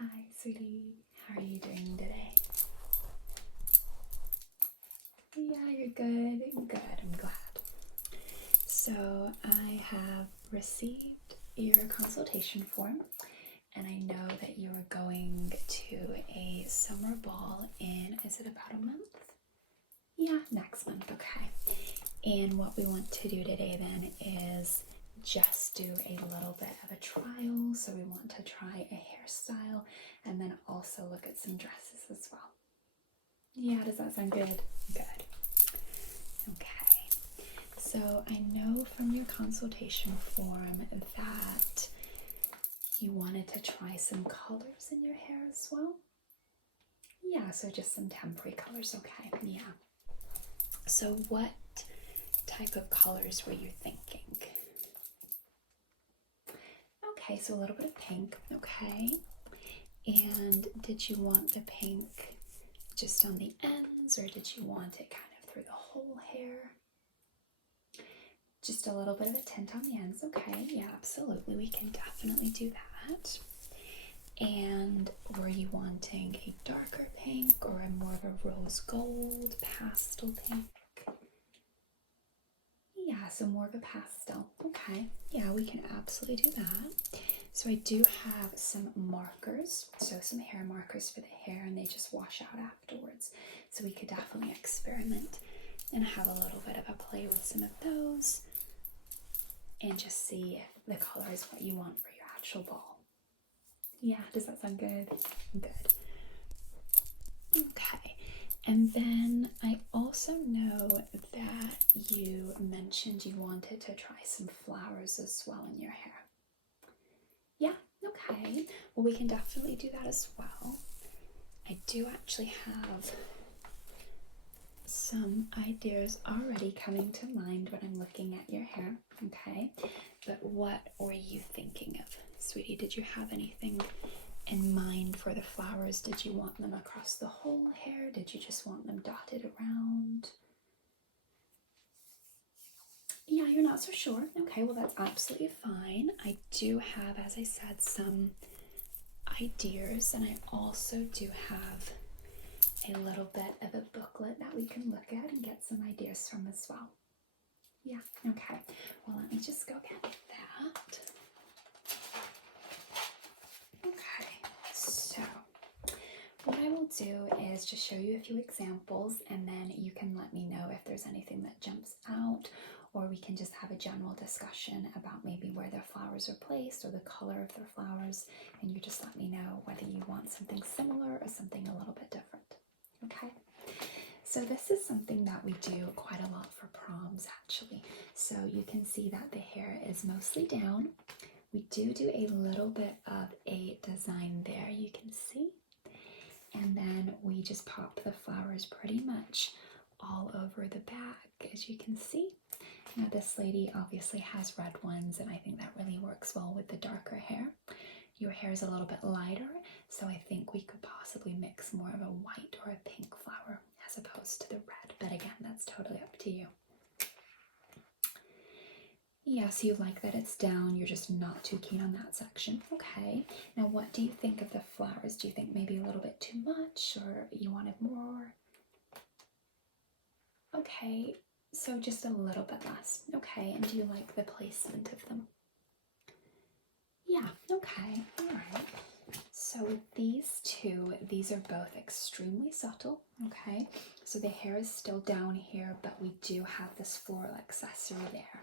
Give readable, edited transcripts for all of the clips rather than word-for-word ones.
Hi, sweetie. How are you doing today? Yeah, you're good. Good, I'm glad. So, I have received your consultation form, and I know that you are going to a summer ball in, is it about a month? Yeah, next month, okay. And what we want to do today then is just do a little bit of a trial. So we want to try a hairstyle and then also look at some dresses as well. Yeah, does that sound good? Good. Okay. So I know from your consultation form that you wanted to try some colors in your hair as well. Yeah, so just some temporary colors, okay. Yeah. So what type of colors were you thinking? Okay, so a little bit of pink, okay. And did you want the pink just on the ends, or did you want it kind of through the whole hair? Just a little bit of a tint on the ends, okay. Yeah, absolutely, we can definitely do that. And were you wanting a darker pink or a more of a rose gold pastel pink? Yeah, so more of a pastel. Okay, yeah, we can absolutely do that. So I do have some markers, so some hair markers for the hair, and they just wash out afterwards. So we could definitely experiment and have a little bit of a play with some of those and just see if the color is what you want for your actual ball. Yeah, does that sound good? Good. Okay. And then I also know that you mentioned you wanted to try some flowers as well in your hair. Yeah, okay. Well, we can definitely do that as well. I do actually have some ideas already coming to mind when I'm looking at your hair, okay? But what were you thinking of, sweetie? Did you have anything in mind for the flowers? Did you want them across the whole hair? Did you just want them dotted around? Yeah, you're not so sure. Okay, well, that's absolutely fine. I do have, as I said, some ideas, and I also do have a little bit of a booklet that we can look at and get some ideas from as well. Yeah, okay. Well, let me just go get that. Okay, so what I will do is just show you a few examples, and then you can let me know if there's anything that jumps out, or we can just have a general discussion about maybe where their flowers are placed or the color of their flowers, and you just let me know whether you want something similar or something a little bit different. Okay, so this is something that we do quite a lot for proms actually. So you can see that the hair is mostly down. We do a little bit of a design there, you can see. And then we just pop the flowers pretty much all over the back, as you can see. Now this lady obviously has red ones, and I think that really works well with the darker hair. Your hair is a little bit lighter, so I think we could possibly mix more of a white or a pink flower as opposed to the red. But again, that's totally up to you. Yeah, so you like that it's down, you're just not too keen on that section. Okay, now what do you think of the flowers? Do you think maybe a little bit too much, or you wanted more? Okay, so just a little bit less. Okay, and do you like the placement of them? Yeah, okay, all right. So with these two, these are both extremely subtle, okay? So the hair is still down here, but we do have this floral accessory there.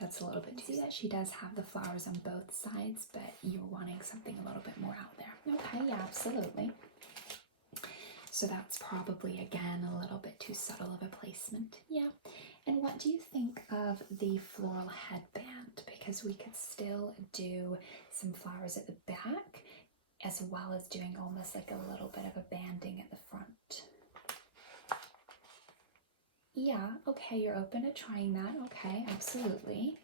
That's a little bit too. See that she does have the flowers on both sides, but you're wanting something a little bit more out there. Okay, yeah, absolutely. So that's probably, again, a little bit too subtle of a placement. Yeah. And what do you think of the floral headband? Because we could still do some flowers at the back, as well as doing almost like a little bit of a banding at the front. Yeah, okay, you're open to trying that. Okay, absolutely.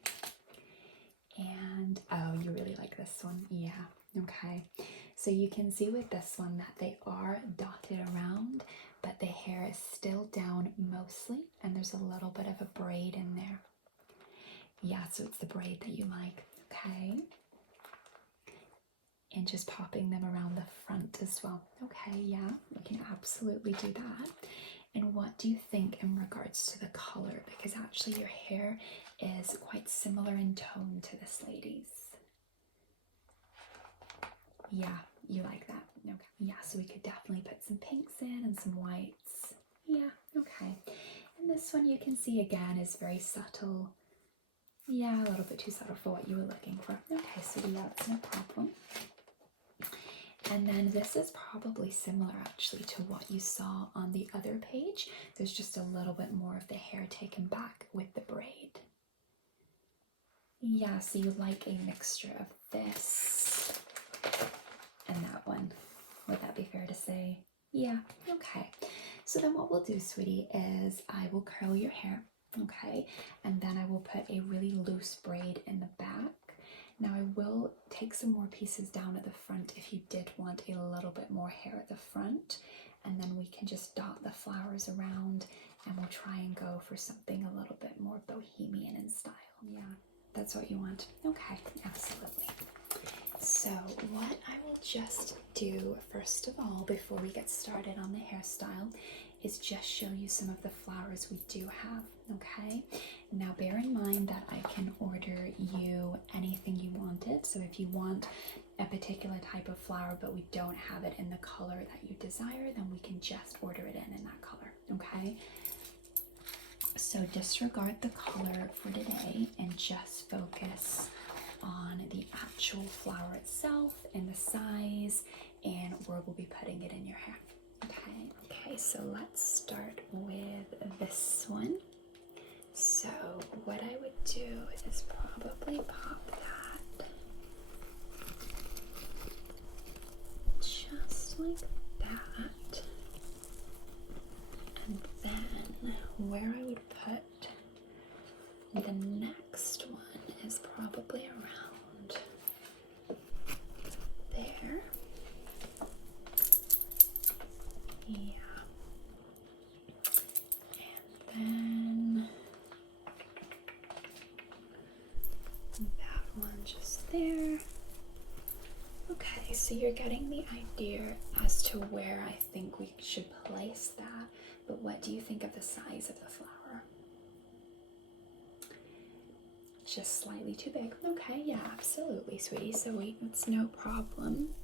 And, oh, you really like this one. Yeah, okay. So you can see with this one that they are dotted around, but the hair is still down mostly, and there's a little bit of a braid in there. Yeah, so it's the braid that you like. Okay. and just popping them around the front as well. Okay, yeah, we can absolutely do that. And what do you think in regards to the color? Because actually your hair is quite similar in tone to this lady's. Yeah, you like that. Okay. Yeah, so we could definitely put some pinks in and some whites. Yeah, okay. And this one you can see again is very subtle. Yeah, a little bit too subtle for what you were looking for. Okay, so yeah, that's no problem. And then this is probably similar actually to what you saw on the other page. There's just a little bit more of the hair taken back with the braid. Yeah, so you like a mixture of this and that one. Would that be fair to say? Yeah, okay. So then what we'll do, sweetie, is I will curl your hair, okay? And then I will put a really loose braid in the back. Now I will take some more pieces down at the front if you did want a little bit more hair at the front, and then we can just dot the flowers around and we'll try and go for something a little bit more bohemian in style. Yeah, that's what you want. Okay, absolutely. So what I will just do first of all before we get started on the hairstyle is just show you some of the flowers we do have, okay? Now bear in mind that I can order you anything you wanted. So if you want a particular type of flower but we don't have it in the color that you desire, then we can just order it in that color, okay? So disregard the color for today and just focus on the actual flower itself and the size and where we'll be putting it in your hair. Okay, so let's start with this one. So what I would do is probably pop that just like that, and then where I would put the next one is probably around there. Yeah. And then that one just there. Okay, so you're getting the idea as to where I think we should place that, but what do you think of the size of the flower? Just slightly too big. Okay, yeah, absolutely, sweetie. So it's no problem.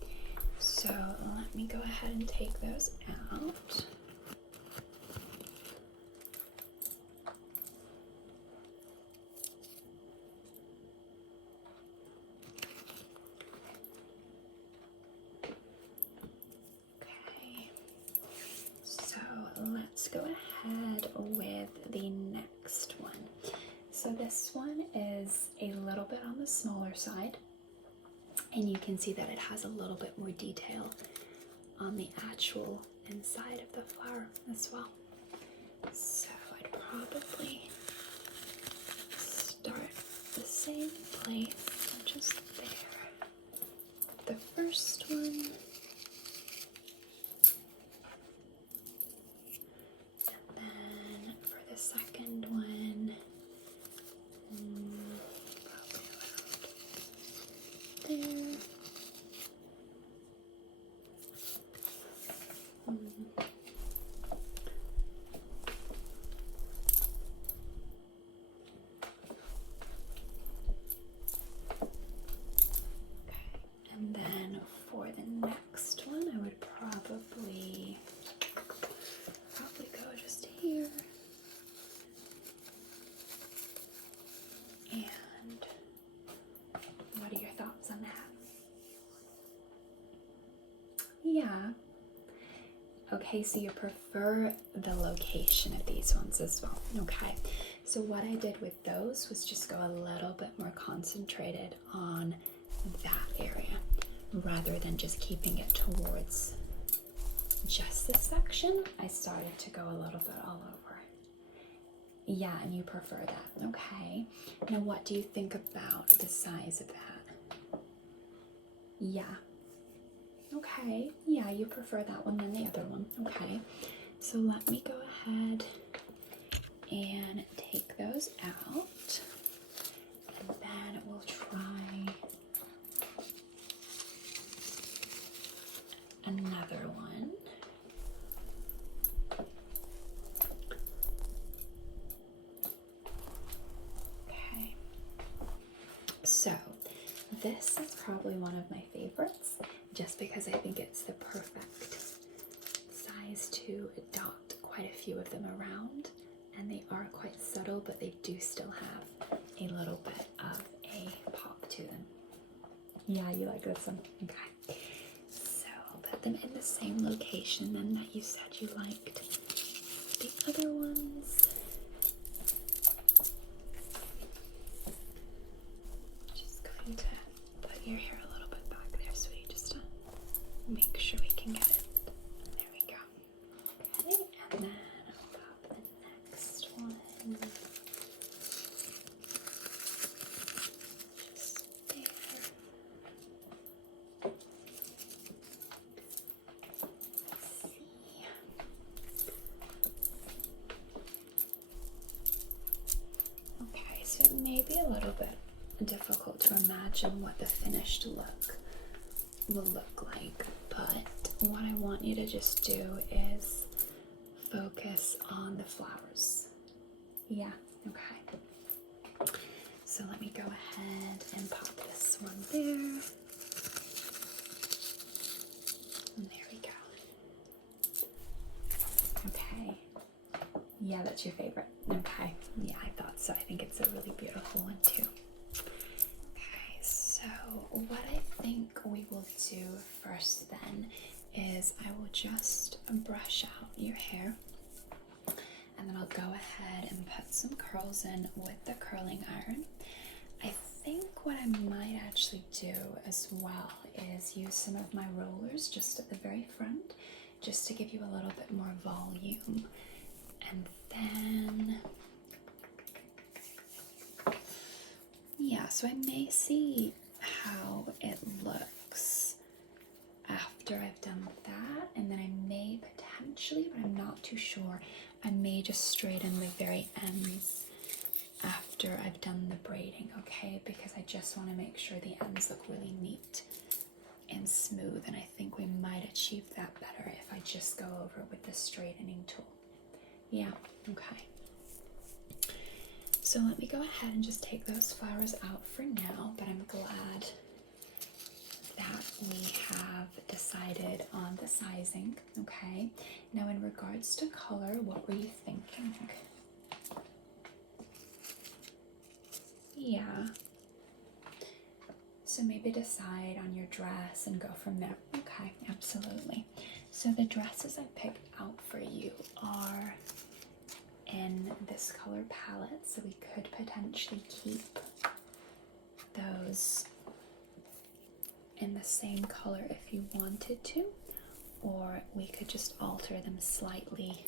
So let me go ahead and take those out. Okay, so let's go ahead with the next one. So this one is a little bit on the smaller side, and you can see that it has a little bit more detail on the actual inside of the flower as well. So I'd probably start the same place, just there. The first one, and then for the second one, probably around there. And then for the next one, I would probably go just here. And what are your thoughts on that? Yeah. Okay, so you prefer the location of these ones as well. Okay, so what I did with those was just go a little bit more concentrated on that area rather than just keeping it towards just this section. I started to go a little bit all over. Yeah, and you prefer that. Okay, now what do you think about the size of that? Yeah. Okay, yeah, you prefer that one than the other one. Okay, so let me go ahead and take those out, and then we'll try another one. Okay, so this is probably one of my favorites just because I think it's the perfect size to dot quite a few of them around, and they are quite subtle, but they do still have a little bit of a pop to them. Yeah, you like this one? Okay. So I'll put them in the same location then that you said you liked the other ones. Just going to put your hair a little bit back there, sweetie, just to make sure we can get it. There we go. Okay, and then I'll pop the next one. It may be a little bit difficult to imagine what the finished look will look like, but what I want you to just do is focus on the flowers. Yeah, okay. So let me go ahead and pop this one there. And there we go. Okay. Yeah, that's your favorite. Okay. Yeah, I thought so. I think it's a really beautiful one too. Okay, so what I think we will do first then is I will just brush out your hair, and then I'll go ahead and put some curls in with the curling iron. I think what I might actually do as well is use some of my rollers just at the very front, just to give you a little bit more volume. And then, yeah, so I may see how it looks after I've done that, and then I may potentially, but I'm not too sure, I may just straighten the very ends after I've done the braiding, okay? Because I just want to make sure the ends look really neat and smooth, and I think we might achieve that better if I just go over with the straightening tool. Yeah, okay. So let me go ahead and just take those flowers out for now, but I'm glad that we have decided on the sizing, okay? Now in regards to color, what were you thinking? Yeah. So maybe decide on your dress and go from there. Okay, absolutely. So the dresses I picked out for you are in this color palette, so we could potentially keep those in the same color if you wanted to, or we could just alter them slightly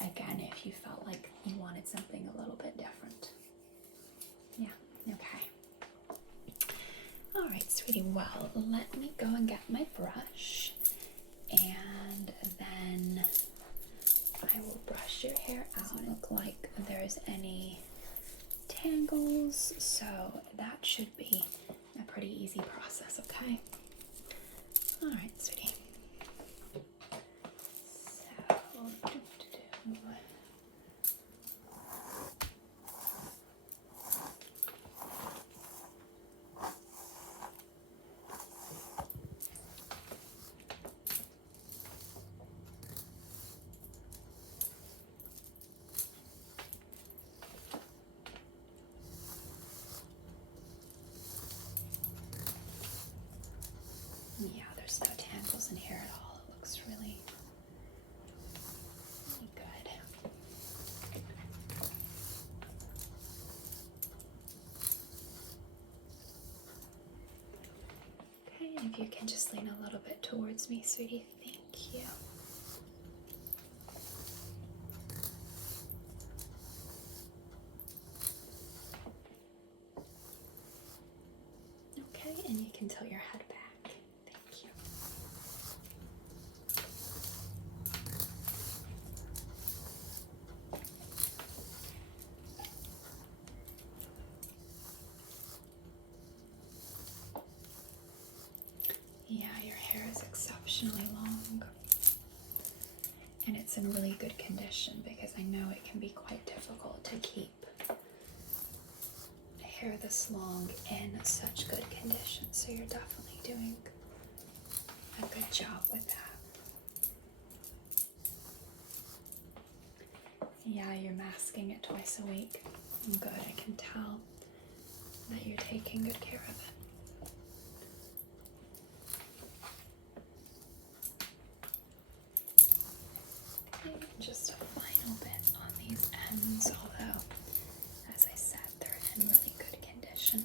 again if you felt like you wanted something a little bit different. Yeah, okay. All right, sweetie, well, let me go and get my brush, and then I will brush your hair out. Doesn't look like there's any tangles, so that should be a pretty easy process, okay? All right, sweetie. So, yeah, there's no tangles in here at all. It looks really, really good. Okay, and if you can just lean a little bit towards me, sweetie, thank you. Okay, and you can tilt your head back. Thank you. Yeah, your hair is exceptional. exceptionally long. And it's in really good condition because I know it can be quite difficult to keep hair this long in such good condition. So you're definitely doing a good job with that. Yeah, you're masking it twice a week. Good, I can tell that you're taking good care of it. Okay, just a final bit on these ends, although, as I said, they're in really good condition.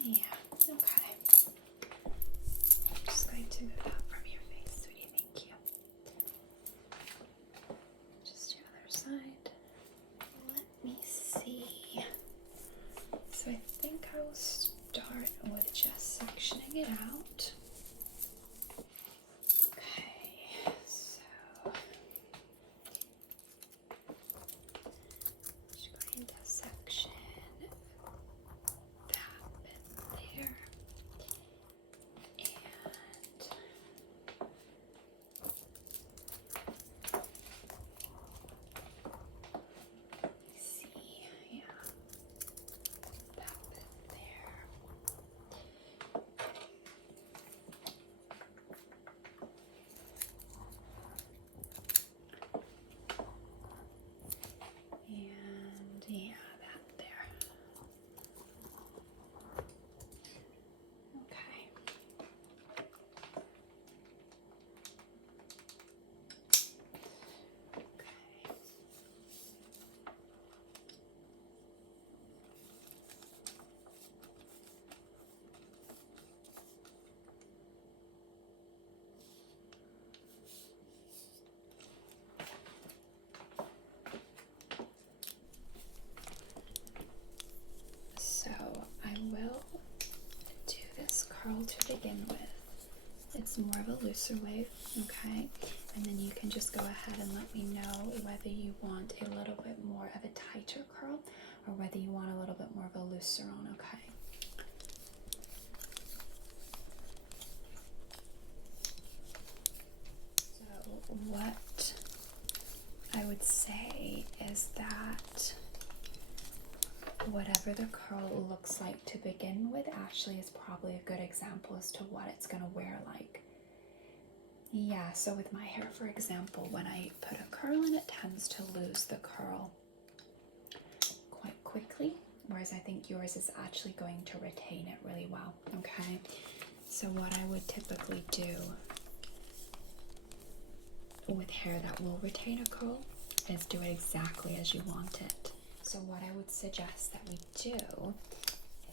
Yeah, okay. I'm just going to move that from your face, sweetie. Thank you. Just your other side. Let me see. So I think I will start with just sectioning it out. Okay, so just going to section that bit there. Curl to begin with. It's more of a looser wave, okay? And then you can just go ahead and let me know whether you want a little bit more of a tighter curl or whether you want a little bit more of a looser one, okay? So what I would say is that whatever the curl looks like to begin with, Ashley is probably a good example as to what it's going to wear like. Yeah, so with my hair, for example, when I put a curl in, it tends to lose the curl quite quickly, whereas I think yours is actually going to retain it really well, okay? So what I would typically do with hair that will retain a curl is do it exactly as you want it. So what I would suggest that we do,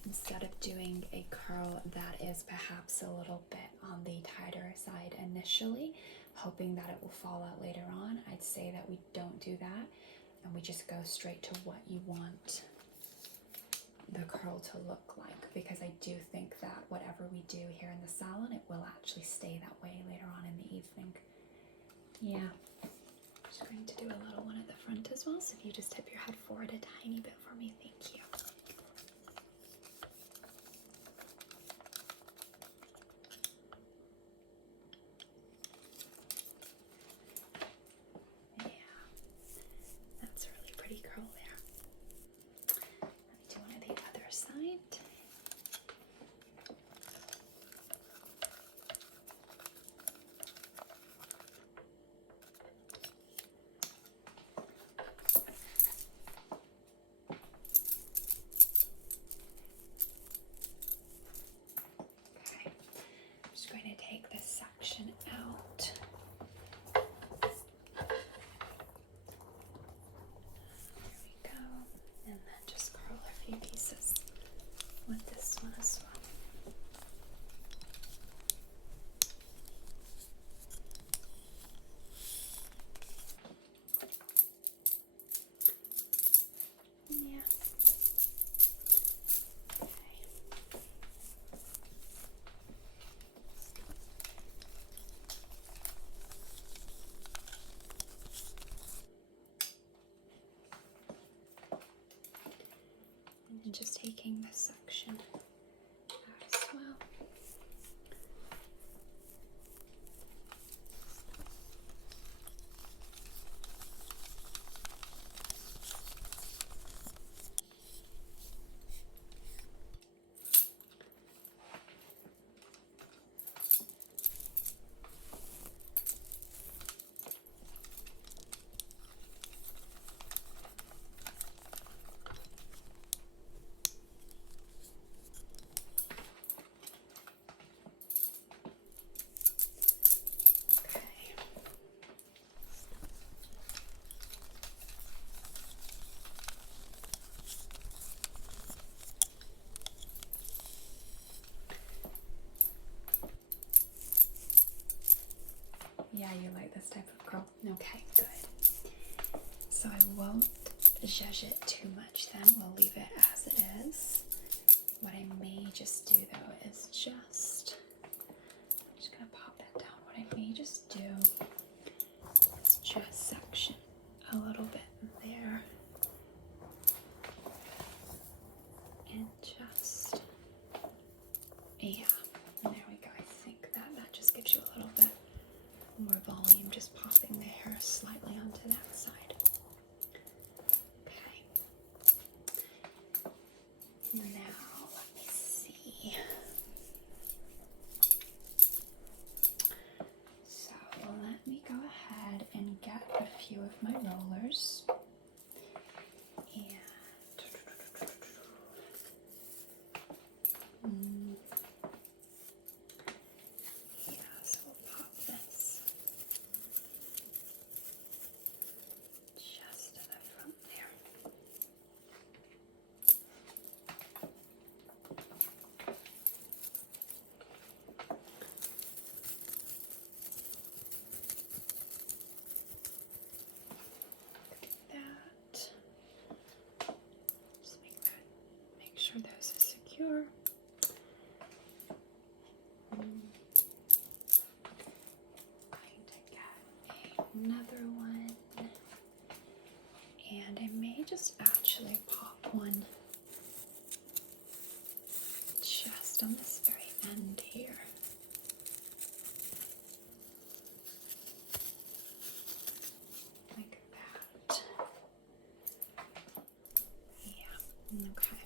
instead of doing a curl that is perhaps a little bit on the tighter side initially, hoping that it will fall out later on, I'd say that we don't do that and we just go straight to what you want the curl to look like, because I do think that whatever we do here in the salon, it will actually stay that way later on in the evening. Yeah. Just going to do a little one at the front as well, so if you just tip your head forward a tiny bit for me, thank you. Yeah, that's a really pretty curl there. Let me do one on the other side. And just taking this section out as well. Yeah, you like this type of curl? Okay, good. So I won't zhuzh it too much then. We'll leave it as it is. What I may just do though is I'm just gonna pop that down. What I may just do is just section a little bit there. And just, yeah, there we go. I think that just gives you a little bit more volume, just popping the hair slightly onto that side. Okay. Now, let me see. So, let me go ahead and get a few of my rollers. And yeah, so we'll pop this just to the front there. That. Just make sure those are secure. Another one, and I may just actually pop one just on this very end here. Like that. Yeah, okay.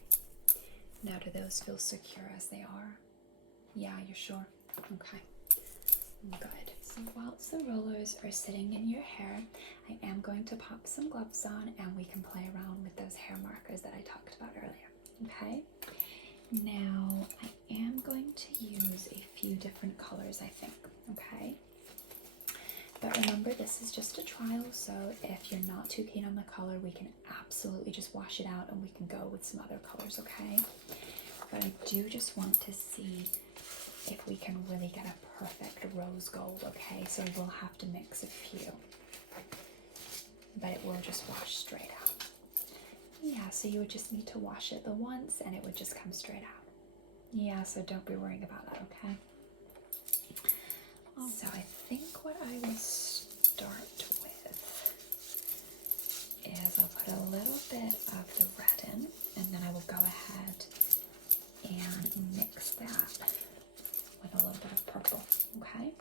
Now do those feel secure as they are? Yeah, you're sure? Okay. Good. So whilst the rollers are sitting in your hair, I am going to pop some gloves on and we can play around with those hair markers that I talked about earlier. Okay? Now I am going to use a few different colors, I think. Okay? But remember, this is just a trial, so if you're not too keen on the color, we can absolutely just wash it out and we can go with some other colors, okay? But I do just want to see if we can really get a perfect rose gold, okay? So we'll have to mix a few, but it will just wash straight out. Yeah, so you would just need to wash it the once and it would just come straight out. Yeah, so don't be worrying about that, okay? So I think what I will start with is I'll put a little bit of the red in, and then I will go ahead and mix that with a little bit of purple, okay?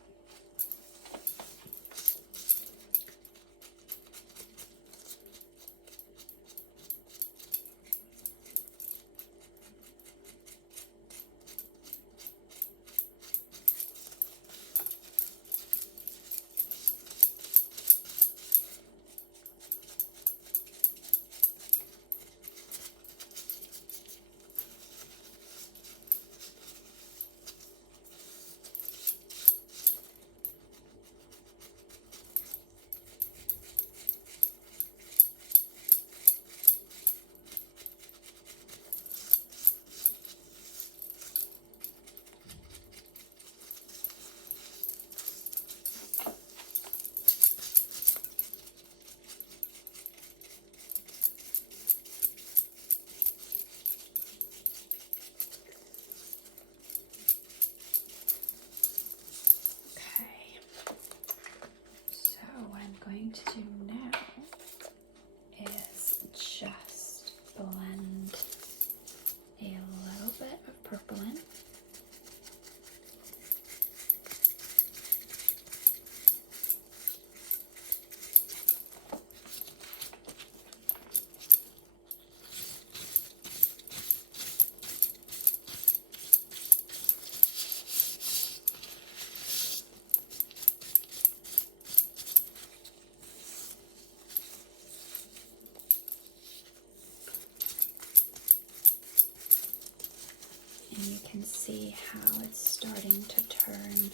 And you can see how it's starting to turn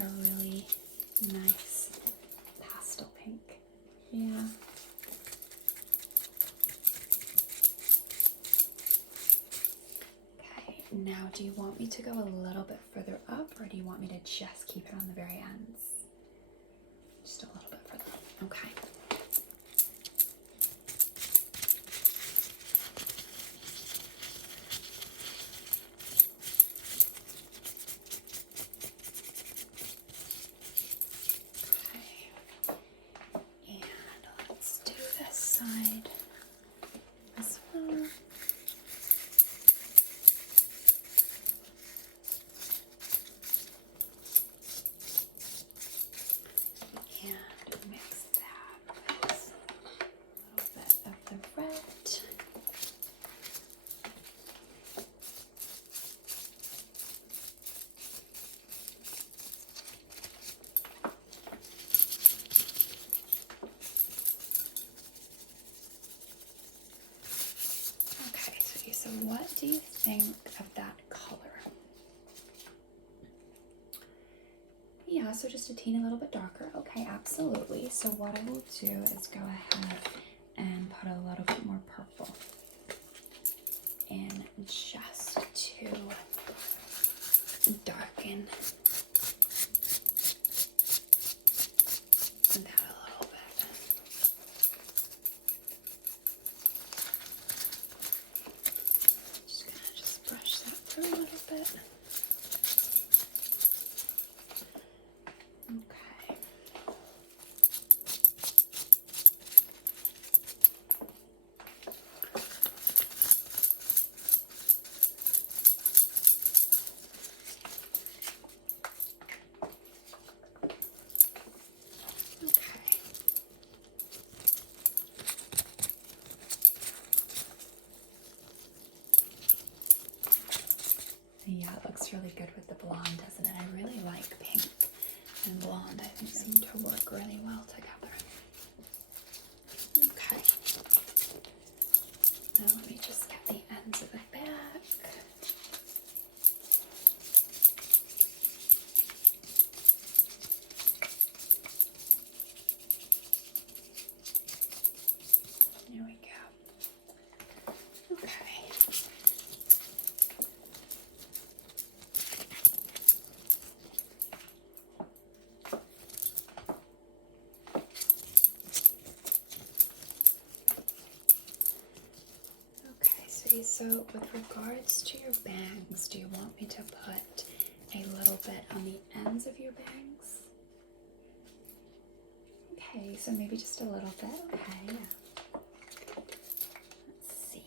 a really nice pastel pink. Yeah. Okay, now do you want me to go a little bit further up, or do you want me to just keep it on the very ends? Just a little bit further up. Okay. Side as well. And mix that with a little bit of the red. So what do you think of that color? Yeah, so just a teeny little bit darker. Okay, absolutely. So what I will do is go ahead and put a little bit more purple in just to darken that a little bit. Just brush that through a little bit. Okay. Yeah, it looks really good with the blonde, doesn't it? I really like pink and blonde. I think seem to work really well together. Okay. Now let me just get the ends of the back. There we go. Okay. So with regards to your bangs, do you want me to put a little bit on the ends of your bangs? Okay, so maybe just a little bit. Okay, yeah. Let's see.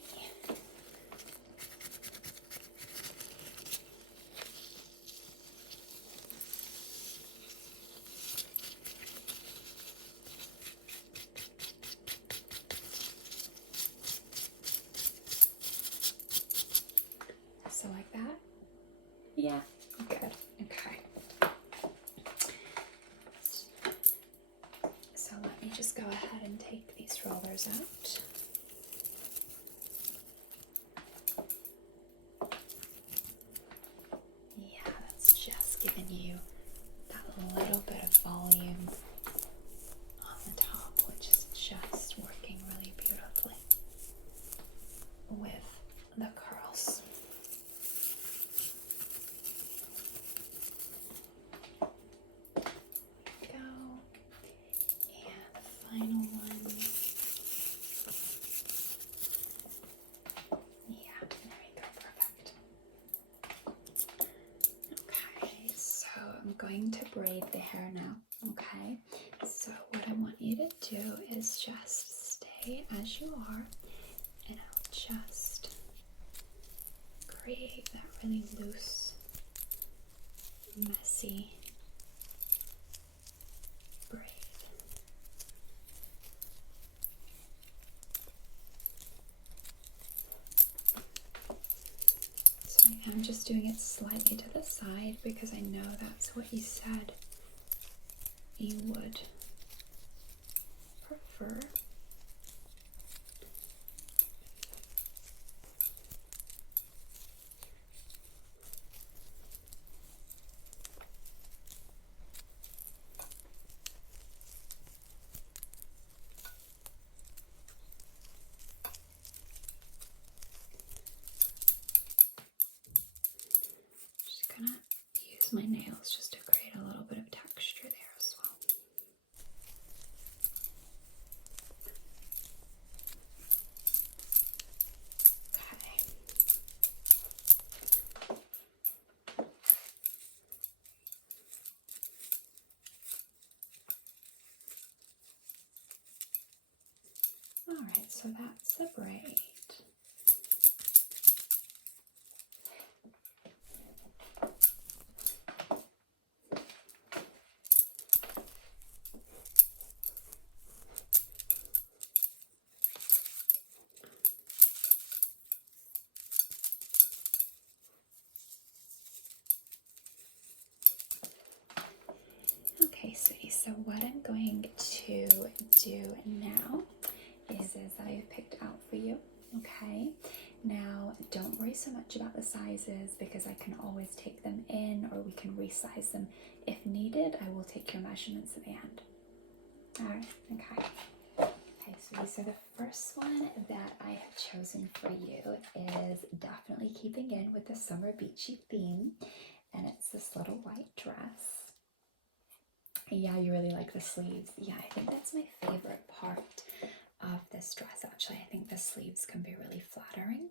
So like that? Yeah, good. Okay. So let me just go ahead and take these rollers out. Yeah, that's just giving you that little bit of volume on the top, which is just working really beautifully with the curls. Final one. Yeah, there we go, perfect. Okay, so I'm going to braid the hair now, okay? So what I want you to do is just stay as you are, and I'll just create that really loose, messy braid. I'm just doing it slightly to the side because I know that's what you said you would prefer. right, so that's the braid. Okay, sweetie, so what I'm going to do now is I've picked out for you, okay? Now, don't worry so much about the sizes because I can always take them in or we can resize them. If needed, I will take your measurements at the end. All right, okay. Okay, sweetie, so the first one that I have chosen for you is definitely keeping in with the summer beachy theme, and it's this little white dress. Yeah, you really like the sleeves. Yeah, I think that's my favorite part of this dress, actually. I think the sleeves can be really flattering.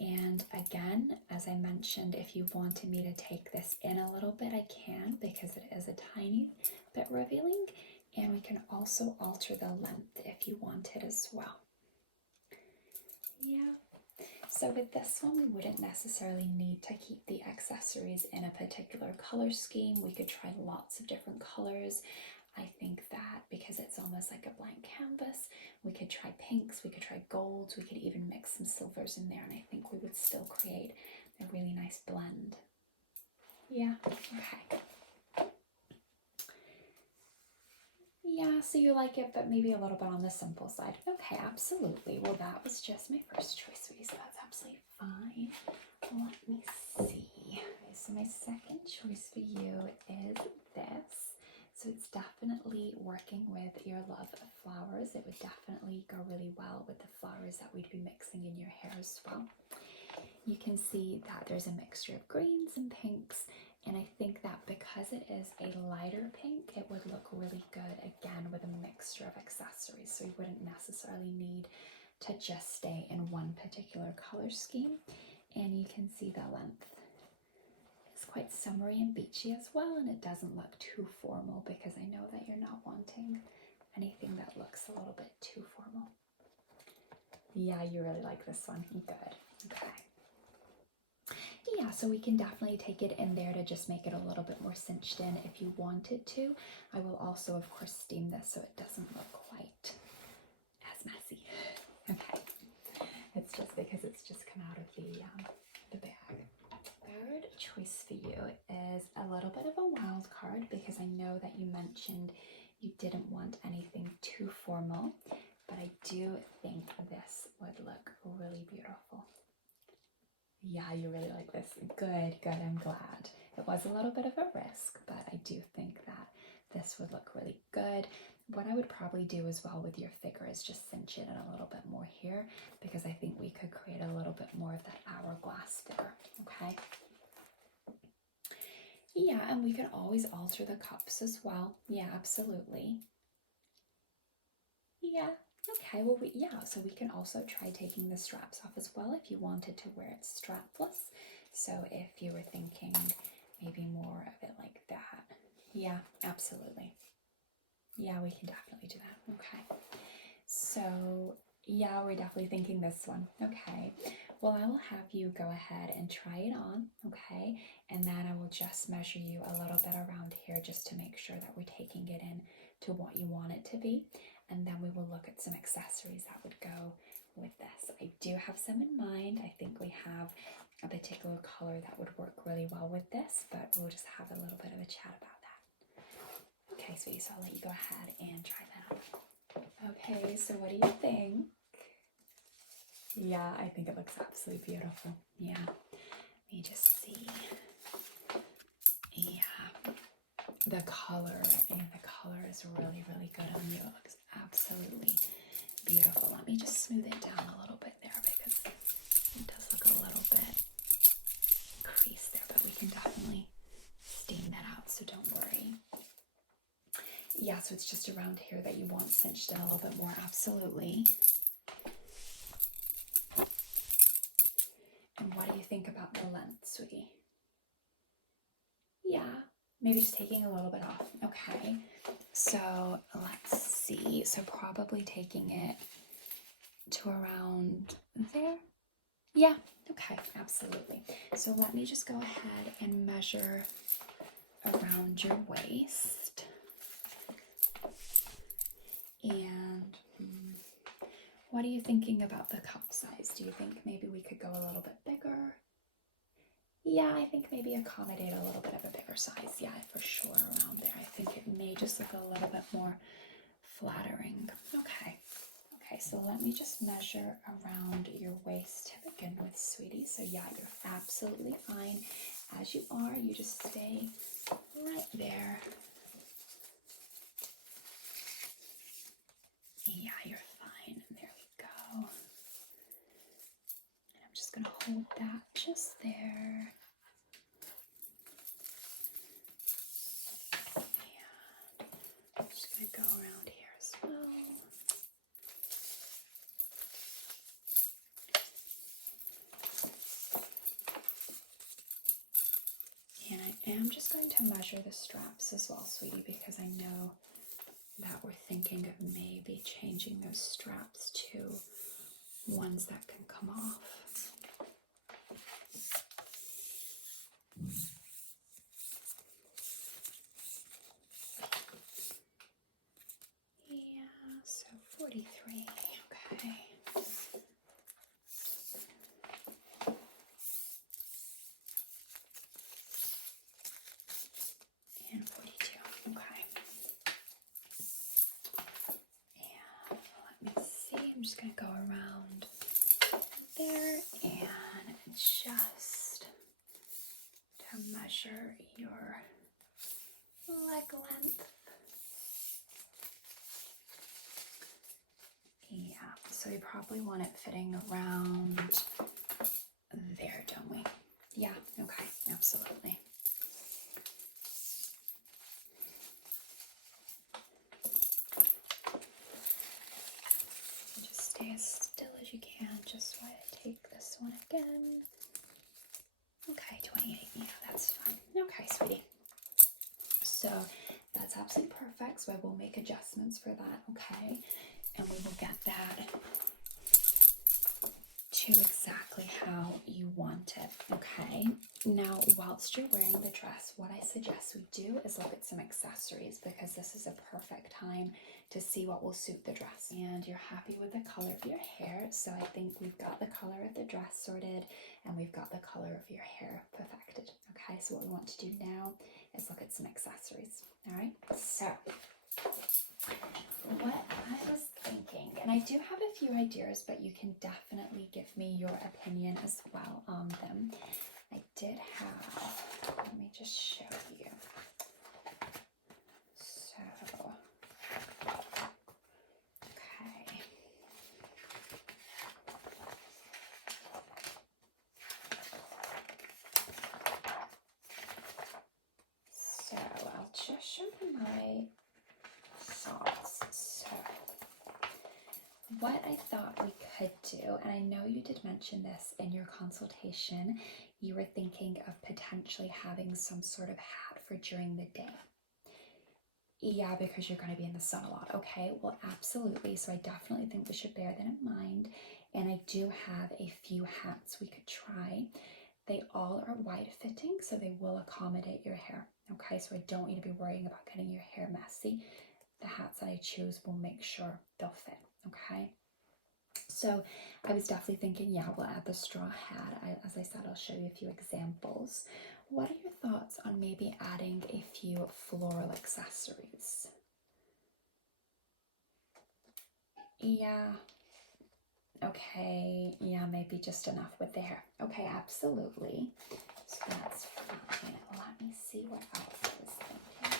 And again, as I mentioned, if you wanted me to take this in a little bit, I can, because it is a tiny bit revealing. And we can also alter the length if you wanted as well. Yeah. So with this one, we wouldn't necessarily need to keep the accessories in a particular color scheme. We could try lots of different colors. I think that because it's almost like a blank canvas, we could try pinks, we could try golds, we could even mix some silvers in there, and I think we would still create a really nice blend. Yeah, okay. Yeah, so you like it, but maybe a little bit on the simple side. Okay, absolutely. Well, that was just my first choice, sweetie, so that's absolutely fine. Let me see. Okay, so my second choice for you is this. So it's definitely working with your love of flowers. It would definitely go really well with the flowers that we'd be mixing in your hair as well. You can see that there's a mixture of greens and pinks, and I think that because it is a lighter pink, it would look really good again with a mixture of accessories. So you wouldn't necessarily need to just stay in one particular color scheme. And you can see the length is quite summery and beachy as well, and it doesn't look too formal because I know that you're not wanting anything that looks a little bit too formal. Yeah, you really like this one. Good. Okay. Yeah, so we can definitely take it in there to just make it a little bit more cinched in if you wanted to. I will also, of course, steam this so it doesn't look quite as messy. Okay, it's just because it's just come out of the bag. Third choice for you is a little bit of a wild card because I know that you mentioned you didn't want anything too formal, but I do think this would look really beautiful. Yeah, you really like this. Good, I'm glad. It was a little bit of a risk, but I do think that this would look really good. What I would probably do as well with your figure is just cinch it in a little bit more here because I think we could create a little bit more of that hourglass figure, okay? Yeah, and we can always alter the cups as well. Yeah, absolutely. Yeah. Okay, well, so we can also try taking the straps off as well if you wanted to wear it strapless. So if you were thinking maybe more of it like that. Yeah, absolutely. Yeah, we can definitely do that. Okay. So, yeah, we're definitely thinking this one. Okay. Well, I will have you go ahead and try it on, okay? And then I will just measure you a little bit around here just to make sure that we're taking it in to what you want it to be. And then we will look at some accessories that would go with this. I do have some in mind. I think we have a particular color that would work really well with this, but we'll just have a little bit of a chat about that. Okay, sweetie, so I'll let you go ahead and try that on. Okay, so what do you think? Yeah, I think it looks absolutely beautiful. Yeah, let me just see. Yeah, the color is really, really good on you. It looks absolutely beautiful. Let me just smooth it down a little bit there because it does look a little bit creased there, but we can definitely steam that out, so don't worry. Yeah, so it's just around here that you want cinched in a little bit more, absolutely. And what do you think about the length, sweetie? Yeah, maybe just taking a little bit off. Okay, so let's see. So probably taking it to around there. Yeah, okay, absolutely. So let me just go ahead and measure around your waist. And what are you thinking about the cup size? Do you think maybe we could go a little bit bigger? Yeah, I think maybe accommodate a little bit of a bigger size. Yeah, for sure, around there. I think it may just look a little bit more flattering. Okay. Okay, so let me just measure around your waist to begin with, sweetie. So yeah, you're absolutely fine as you are. You just stay right there. Yeah, you're fine. There we go. And I'm just going to hold that just there. And I'm just going to go around here as well. And I am just going to measure the straps as well, sweetie, because I know that we're thinking of maybe changing those straps to ones that can come off. Yeah, so 43, okay. And 42, okay. And let me see, I'm just going to go around there and just to measure your leg length. Yeah, so we probably want it fitting around there, don't we? Yeah, okay, absolutely. Just stay as still as you can, just while I take this one again. Okay, 28, yeah, that's fine. Okay, sweetie. So that's absolutely perfect, so I will make adjustments for that, okay? And we will get that to exactly how you want it, okay? Now, whilst you're wearing the dress, what I suggest we do is look at some accessories, because this is a perfect time to see what will suit the dress. And you're happy with the color of your hair, so I think we've got the color of the dress sorted, and we've got the color of your hair perfected, okay? So what we want to do now is look at some accessories, all right? So what I was thinking, and I do have a few ideas, but you can definitely give me your opinion as well on them. I did have, let me just show you. So, okay. So I'll just show you my thoughts. So what I thought we could do, and I know you did mention this in your consultation, you were thinking of potentially having some sort of hat for during the day. Yeah, because you're going to be in the sun a lot. Okay, well, absolutely. So I definitely think we should bear that in mind. And I do have a few hats we could try. They all are wide fitting, so they will accommodate your hair. Okay, so I don't need to be worrying about getting your hair messy. The hats that I choose will make sure they'll fit. Okay. So I was definitely thinking, yeah, we'll add the straw hat. As I said, I'll show you a few examples. What are your thoughts on maybe adding a few floral accessories? Yeah. Okay. Yeah, maybe just enough with the hair. Okay, absolutely. So that's fine. Let me see what else I was thinking of.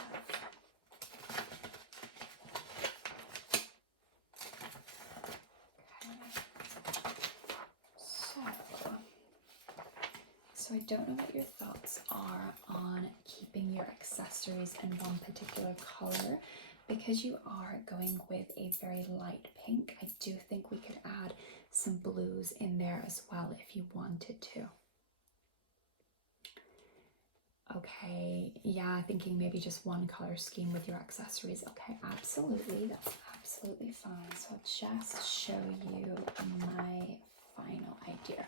So I don't know what your thoughts are on keeping your accessories in one particular color. Because you are going with a very light pink, I do think we could add some blues in there as well if you wanted to. Okay, yeah, thinking maybe just one color scheme with your accessories. Okay, absolutely, that's absolutely fine. So I'll just show you my final idea.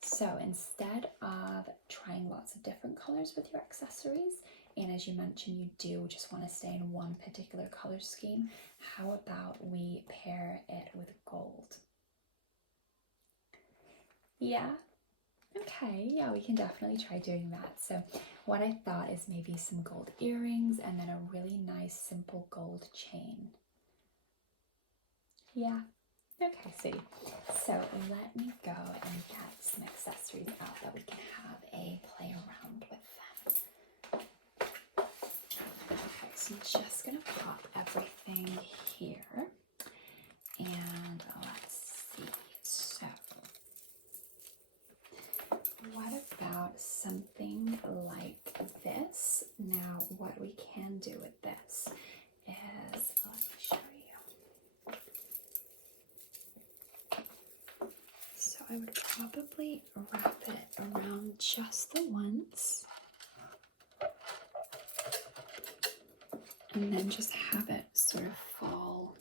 So instead of trying lots of different colors with your accessories, and as you mentioned, you do just want to stay in one particular color scheme, how about we pair it with gold? Yeah? Okay, yeah, we can definitely try doing that. So what I thought is maybe some gold earrings and then a really nice simple gold chain. Yeah. Okay, sweetie. So let me go and get some accessories out that we can have a play around with them. Okay, so I'm just gonna pop everything here. And let's see. So what about something like this? Now, what we can do with this is, let me show you. So I would probably wrap it around just the once, and then just have it sort of fall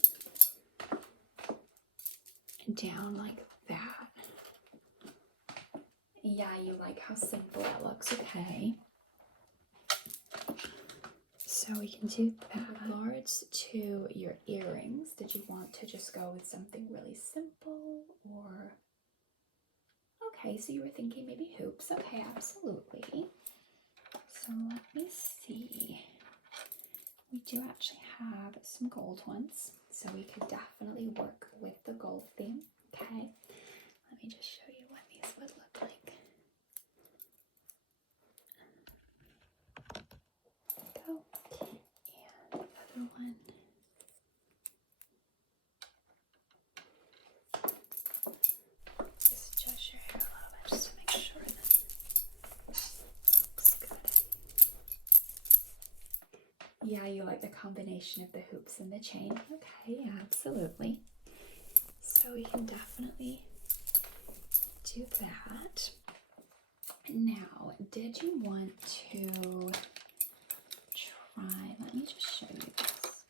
down like that. Yeah, you like how simple it looks, okay. So we can do that. With regards to your earrings, did you want to just go with something really simple or? Okay, so you were thinking maybe hoops. Okay, absolutely. So let me see. We do actually have some gold ones, so we could definitely work with the gold theme. Okay, let me just show you what these would look like. There we go. And the other one. Just adjust your hair a little bit just to make sure that looks good. Yeah, you like the combination of the hoops and the chain. Okay, yeah, absolutely. So we can definitely do that. Now, did you want to try, let me just show you this.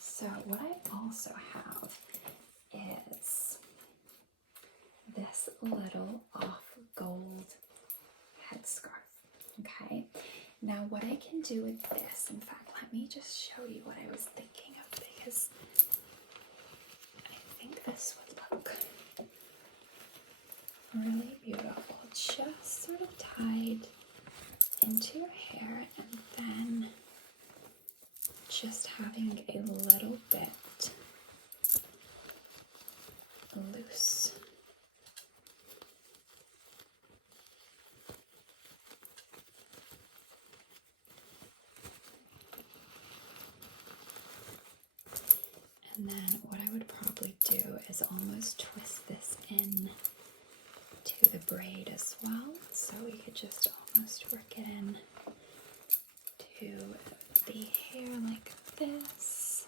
So what I also have is this little off gold headscarf. Okay, now what I can do with this, in fact, let me just show you what I was thinking of, because I think this would look really beautiful, just sort of tied into your hair and then just having a little bit loose. And then what I would probably do is almost twist this in to the braid as well. So we could just almost work it in to the hair like this.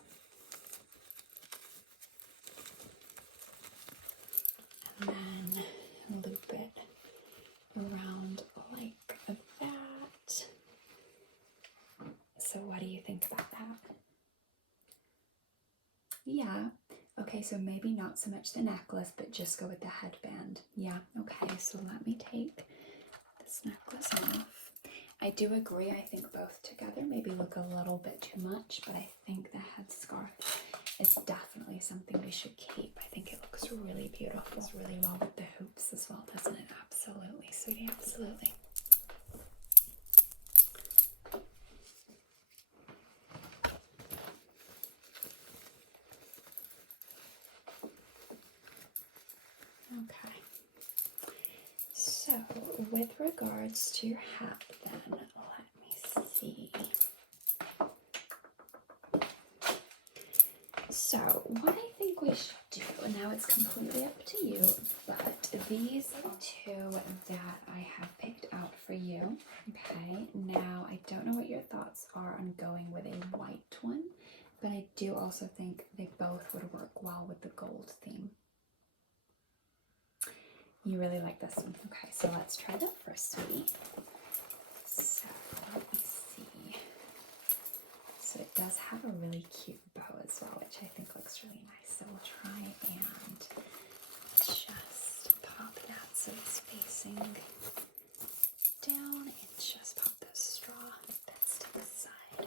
And then loop it around like that. So what do you think about that? Yeah. Okay, so maybe not so much the necklace, but just go with the headband. Yeah, okay, so let me take this necklace off. I do agree, I think both together maybe look a little bit too much, but I think the headscarf is definitely something we should keep. I think it looks really beautiful. It's really well with the hoops as well, doesn't it? Absolutely, sweetie, absolutely. Okay, so with regards to your hat then, let me see. So what I think we should do, now it's completely up to you, but these are two that I have picked out for you. Okay, now I don't know what your thoughts are on going with a white one, but I do also think they both would work well with the gold theme. You really like this one. Okay, so let's try the first sweetie. So let me see. So it does have a really cute bow as well, which I think looks really nice. So we'll try and just pop that so it's facing down, and just pop the straw bits to the side.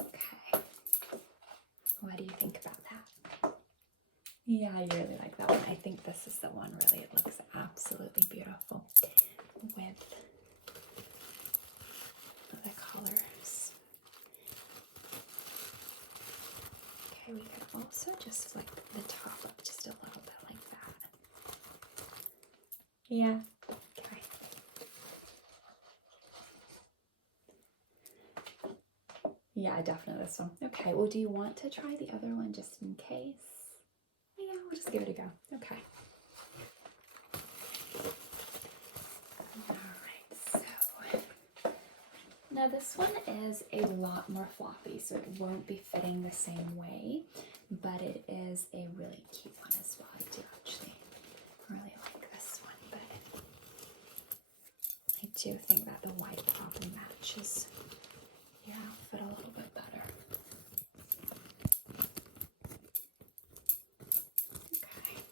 Okay. What do you think about that? Yeah, I really like that one. I think this is the one, really. It looks absolutely beautiful with the colors. Okay, we could also just flick the top up just a little bit like that. Yeah, okay. Yeah, definitely this one. Okay, well, do you want to try the other one just in case? Yeah, we'll just give it a go. Okay. Alright, so now this one is a lot more floppy, so it won't be fitting the same way, but it is a really cute one as well. I do actually really like this one, but I do think that the white probably matches your outfit a little bit better. Okay.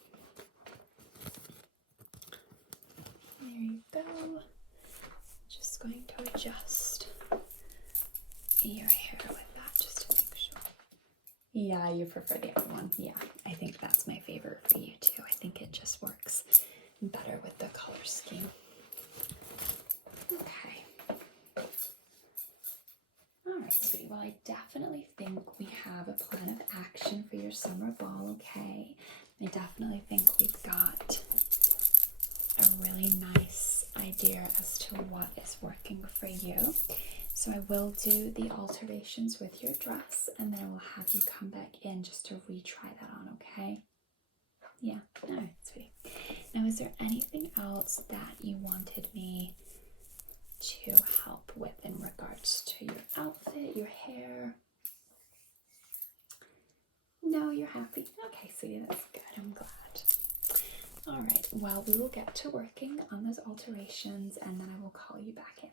There you go. Just going to adjust your hair with that just to make sure. Yeah, you prefer the other one. Yeah, I think that's my favorite for you too. I think it just works better with the color scheme. Okay. Alright, sweetie. Well, I definitely think we have a plan of action for your summer ball, okay? I definitely think we've got a really nice idea as to what is working for you. So I will do the alterations with your dress, and then I will have you come back in just to retry that on, okay? Yeah, alright, sweetie. Now, is there anything else that you wanted me to help with in regards to your outfit, your hair? No, you're happy? Okay, sweetie, that's good. I'm glad. All right, well, we will get to working on those alterations, and then I will call you back in.